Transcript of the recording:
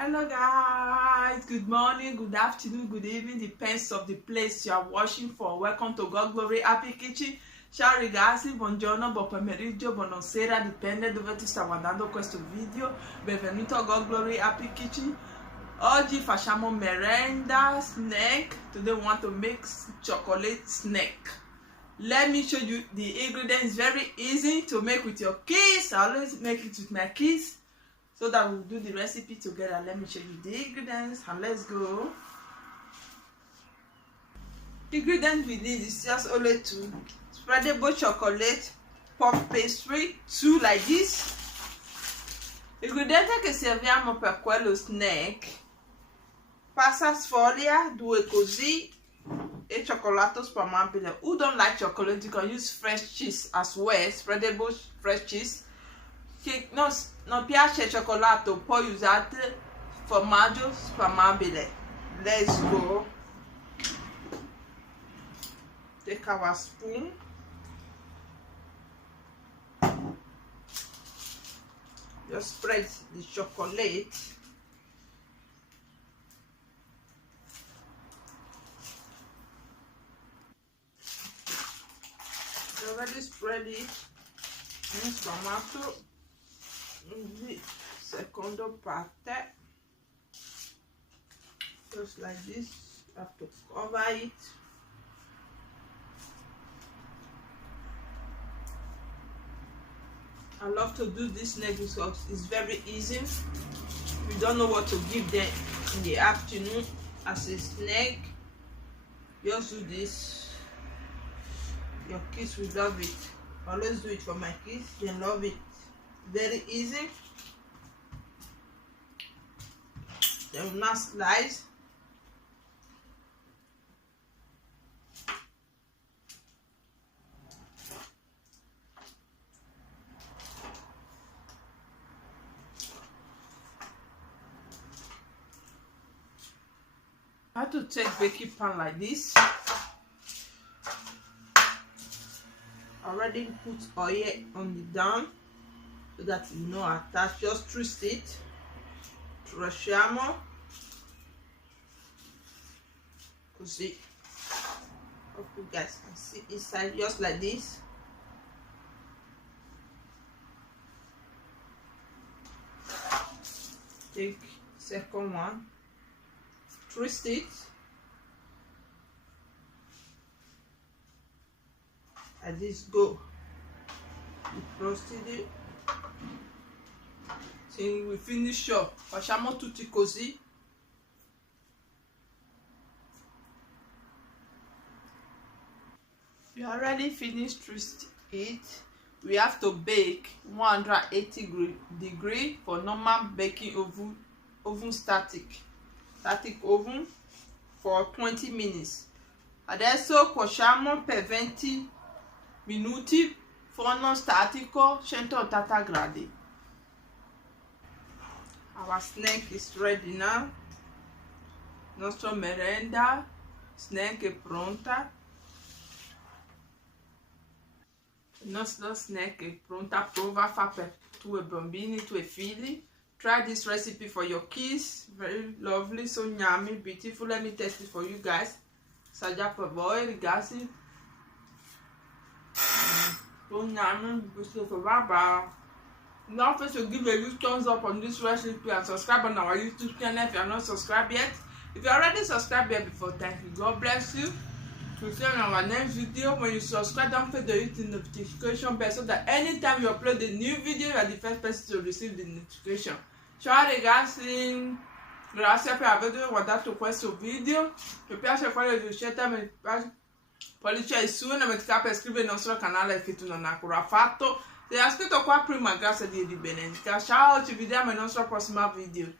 Hello guys, good morning, good afternoon, good evening, depends of the place you are watching for. Welcome to God Glory Happy Kitchen. Ciao ragazzi, buongiorno, buon pomeriggio, buonasera, dipende dove tu stai guardando questo video. Benvenuto a God Glory Happy Kitchen. Oggi facciamo merenda snack. Today we want to make chocolate snack. Let me show you the ingredients. Very easy to make with your kids. I always make it with my kids, so that we'll do the recipe together. Let me show you the ingredients and let's go. Ingredients we need is just only two: spreadable chocolate puff pastry, two like this. Ingredienti che serviamo per quello snack: pasta sfoglia, 2 così, e cioccolato spalmabile. Who don't like chocolate, you can use fresh cheese as well, spreadable fresh cheese. Che non piace il cioccolato, poi usate formaggio spalmabile. Let's go. Take our spoon. Just spread the chocolate. You already spread it in tomato. In the second parte, just like this. You have to cover it. I love to do this snack because it's very easy. If you don't know what to give them in the afternoon as a snack, just do this. Your kids will love it. I always do it for my kids. They love it. Very easy. They will not slice. I have to take baking pan like this. Already put oil on the down, so that you know attach. Just twist it. Trasciamo così. Hope you guys can see inside, just like this. Take second one, twist it, and this go. You frosted it. We finish up. Facciamo tutti così. We already finished twist it. We have to bake 180 degrees for normal baking oven static oven for 20 minutes. Adesso cuociamo per 20 minuti forno statico 180 gradi. Our snack is ready now. Nostra merenda snack è pronta. Nostra snack è pronta. Prova, fa per tue bambini, tue figli. Try this recipe for your kids. Very lovely, so yummy, beautiful. Let me test it for you guys. Assaggia per voi, ragazzi. So yummy, beautiful. Bye bye. Don't forget to give a huge thumbs up on this recipe and subscribe on our YouTube channel if you are not subscribed yet. If you already subscribed here before, thank you. God bless you. We'll see you on our next video. When you subscribe, don't forget to hit the notification bell so that anytime you upload a new video, you are the first person to receive the notification. Ciao ragazzi, grazie per aver guardato questo video. Se vi piace quella ricetta, mi piace pollice in su e non dimenticate per iscrivervi al nostro canale se tu non hai ancora fatto. Se hai iscritto qua prima, grazie a Dio di benedica. Ciao, ci vediamo nel nostro prossimo video.